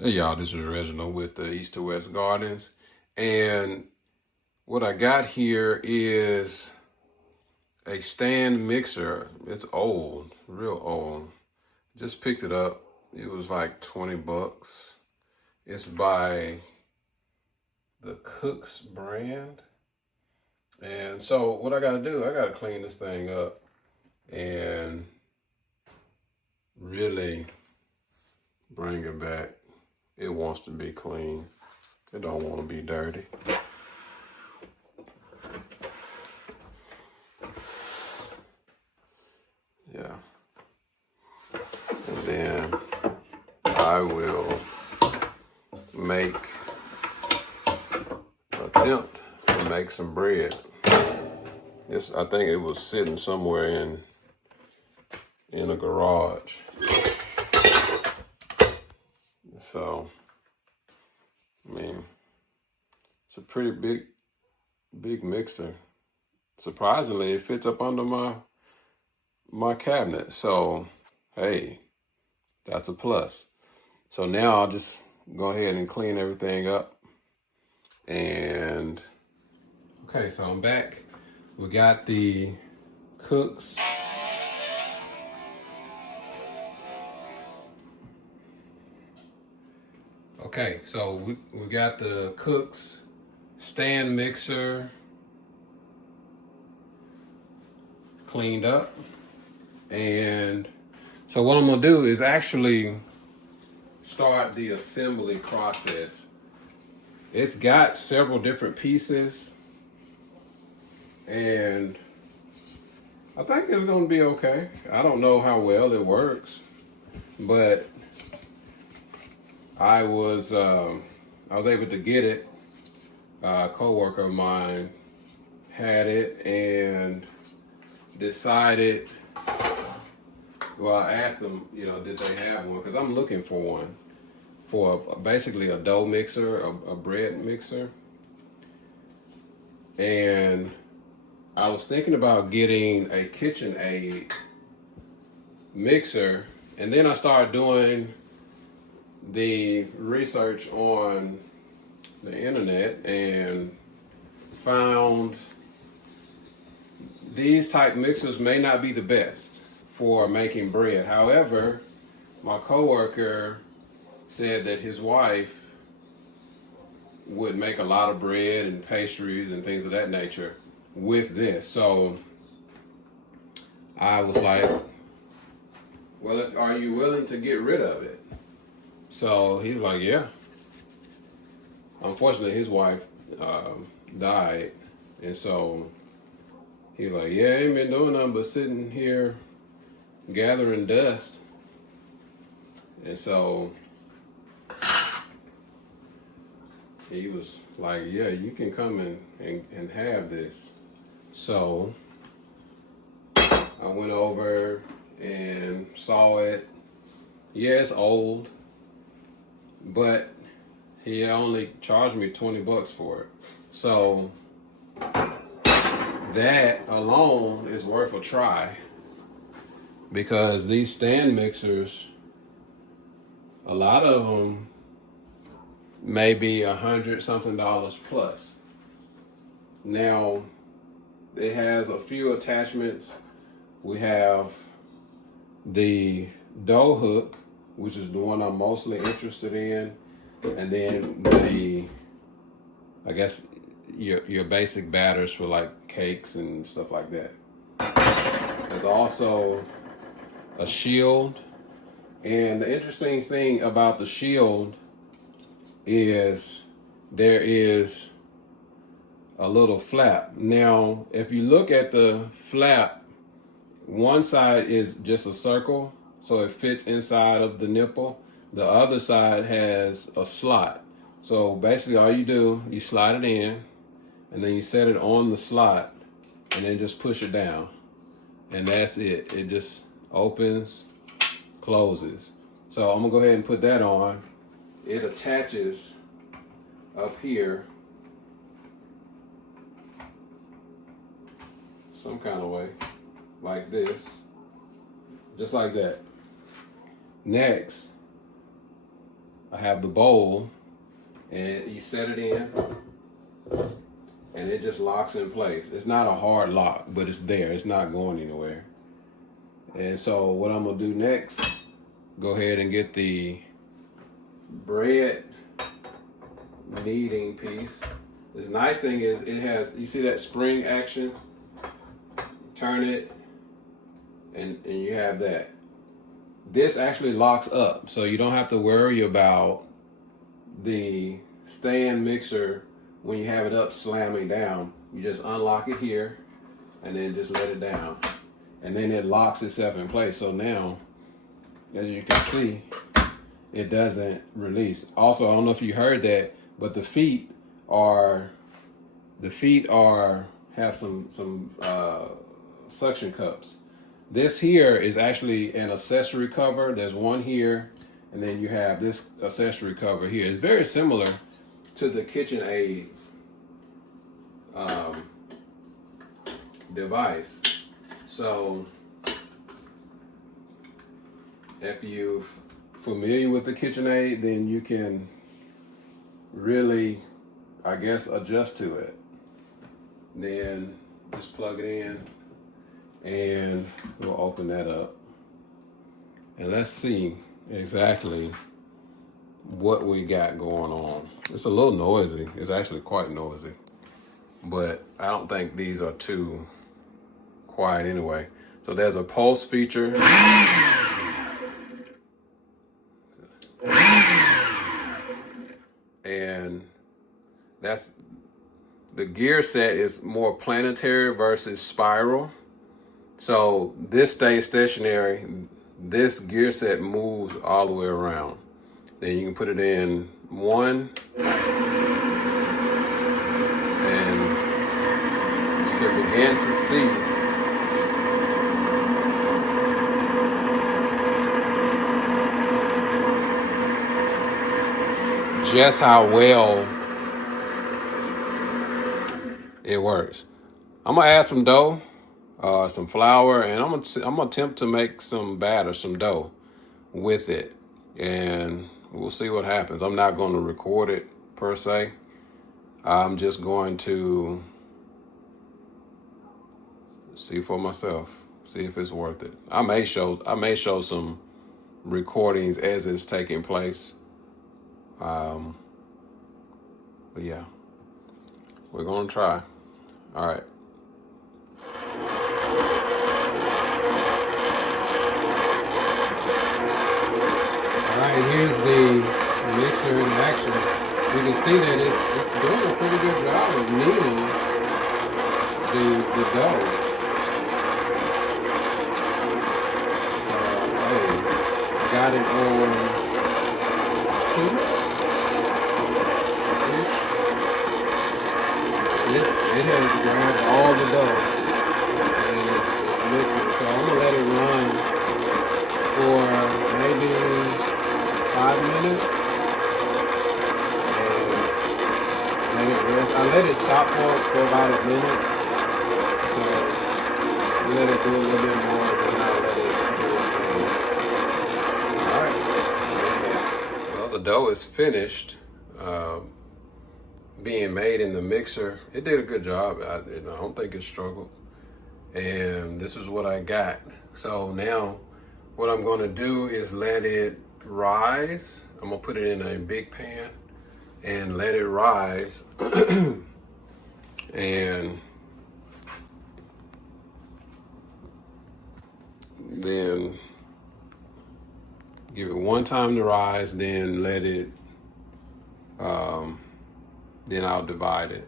Hey y'all, this is Reginald with the East to West Gardens. And what I got here is a stand mixer. It's old, real old. Just picked it up. It was like 20 bucks. It's by the Cook's brand. And so what I gotta do, I gotta clean this thing up and really bring it back. It wants to be clean. It don't want to be dirty. Yeah. And then I will attempt to make some bread. I think it was sitting somewhere in a garage. So, I mean, it's a pretty big mixer. Surprisingly, it fits up under my cabinet. So, hey, that's a plus. So now I'll just go ahead and clean everything up. And okay, so I'm back. We got the Cook's Okay, so we got the Cook's stand mixer cleaned up. And so what I'm gonna do is actually start the assembly process. It's got several different pieces and I think it's gonna be okay. I don't know how well it works, but I was able to get it. A coworker of mine had it and decided. Well, I asked them, did they have one? Because I'm looking for one for basically a dough mixer, a bread mixer, and I was thinking about getting a KitchenAid mixer, and then I started doing the research on the internet and found these type mixers may not be the best for making bread. However, my coworker said that his wife would make a lot of bread and pastries and things of that nature with this. So I was like, well, are you willing to get rid of it? So he's like, yeah. Unfortunately, his wife died. And so he's like, yeah, I ain't been doing nothing but sitting here gathering dust. And so he was like, yeah, you can come and have this. So I went over and saw it. Yeah, it's old, but he only charged me 20 bucks for it. So that alone is worth a try because these stand mixers, a lot of them may be $100 something plus. Now, it has a few attachments. We have the dough hook, which is the one I'm mostly interested in, and then I guess your basic batters for like cakes and stuff like that. There's also a shield, and the interesting thing about the shield is there is a little flap. Now, if you look at the flap, one side is just a circle, so it fits inside of the nipple. The other side has a slot. So basically all you do, you slide it in, and then you set it on the slot, and then just push it down. And that's it. It just opens, closes. So I'm gonna go ahead and put that on. It attaches up here some kind of way, like this, just like that. Next, I have the bowl, and you set it in, and it just locks in place. It's not a hard lock, but it's there. It's not going anywhere. And so what I'm gonna do next, go ahead and get the bread kneading piece. The nice thing is it has, you see that spring action? Turn it, and you have that. This actually locks up, so you don't have to worry about the stand mixer when you have it up slamming down. You just unlock it here and then just let it down, and then it locks itself in place. So now, as you can see, it doesn't release. Also, I don't know if you heard that, but the feet have some suction cups. This here is actually an accessory cover. There's one here, and then you have this accessory cover here. It's very similar to the KitchenAid device. So if you're familiar with the KitchenAid, then you can really, I guess, adjust to it. Then just plug it in, and we'll open that up, and let's see exactly what we got going on. It's a little noisy. It's actually quite noisy, but I don't think these are too quiet anyway. So there's a pulse feature. And that's, the gear set is more planetary versus spiral. So this stays stationary. This gear set moves all the way around. Then you can put it in one, and you can begin to see just how well it works. I'm gonna add some dough, some flour, and I'm gonna attempt to make some batter, some dough with it, and we'll see what happens. I'm not going to record it per se. I'm just going to see for myself, see if it's worth it. I may show some recordings as it's taking place. But yeah, we're gonna try. All right. All right, here's the mixer in action. You can see that it's doing a pretty good job of kneading the dough. Hey, I got it on 2-ish. It has grabbed all the dough, and it's mixing. So I'm gonna let it run for maybe 5 minutes, and let it rest. I let it stop for about a minute, so let it do a little bit more, and then I'll let it do its thing. All right. Well, the dough is finished being made in the mixer. It did a good job. I don't think it struggled, and this is what I got. So now what I'm going to do is let it rise. I'm gonna put it in a big pan and let it rise and then give it one time to rise, then let it then I'll divide it.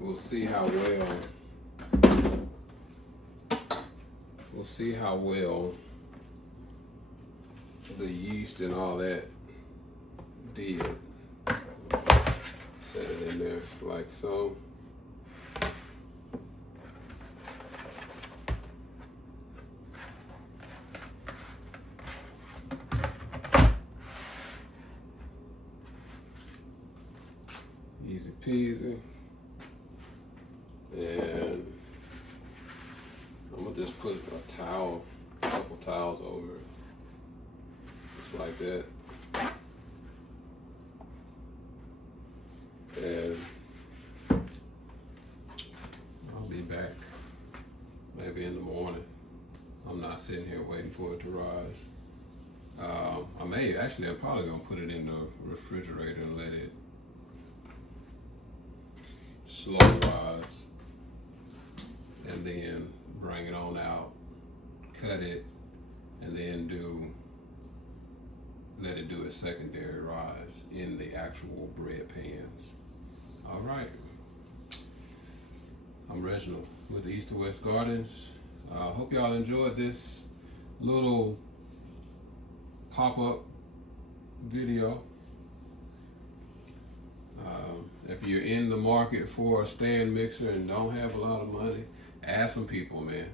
We'll see how well the yeast and all that did. Set it in there like so. Easy peasy. And I'm gonna just put a couple towels over it, just like that. And I'll be back maybe in the morning. I'm not sitting here waiting for it to rise. I'm probably gonna put it in the refrigerator and let it slow rise, and then bring it on out, cut it, and then let it do its secondary rise in the actual bread pans. All right. I'm Reginald with the East to West Gardens. Hope y'all enjoyed this little pop-up video. If you're in the market for a stand mixer and don't have a lot of money, ask some people, man.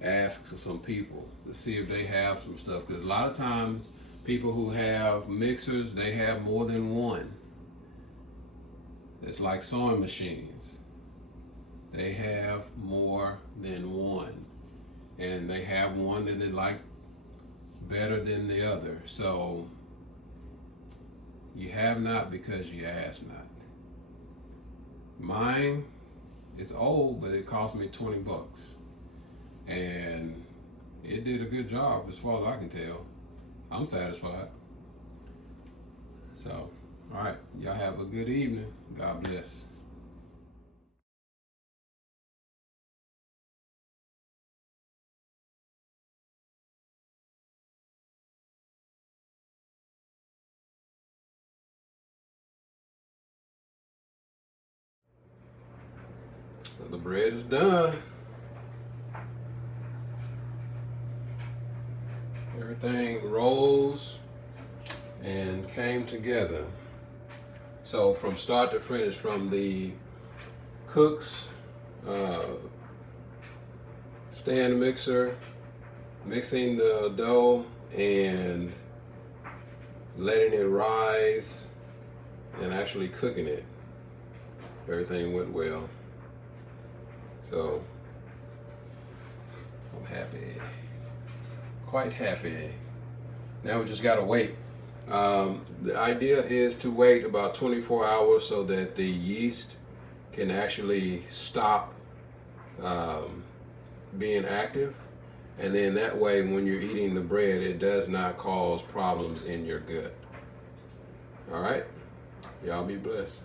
Ask some people to see if they have some stuff, because a lot of times people who have mixers, they have more than one. It's like sewing machines. They have more than one, and they have one that they like better than the other. So you have not because you ask not. Mine, it's old, but it cost me 20 bucks. And it did a good job as far as I can tell. I'm satisfied. So, all right, y'all have a good evening. God bless. The bread is done. Everything rose and came together. So from start to finish, from the cook's stand mixer, mixing the dough and letting it rise and actually cooking it, everything went well. So I'm happy, quite happy. Now we just gotta wait. The idea is to wait about 24 hours so that the yeast can actually stop being active, and then that way when you're eating the bread, it does not cause problems in your gut. All right, y'all be blessed.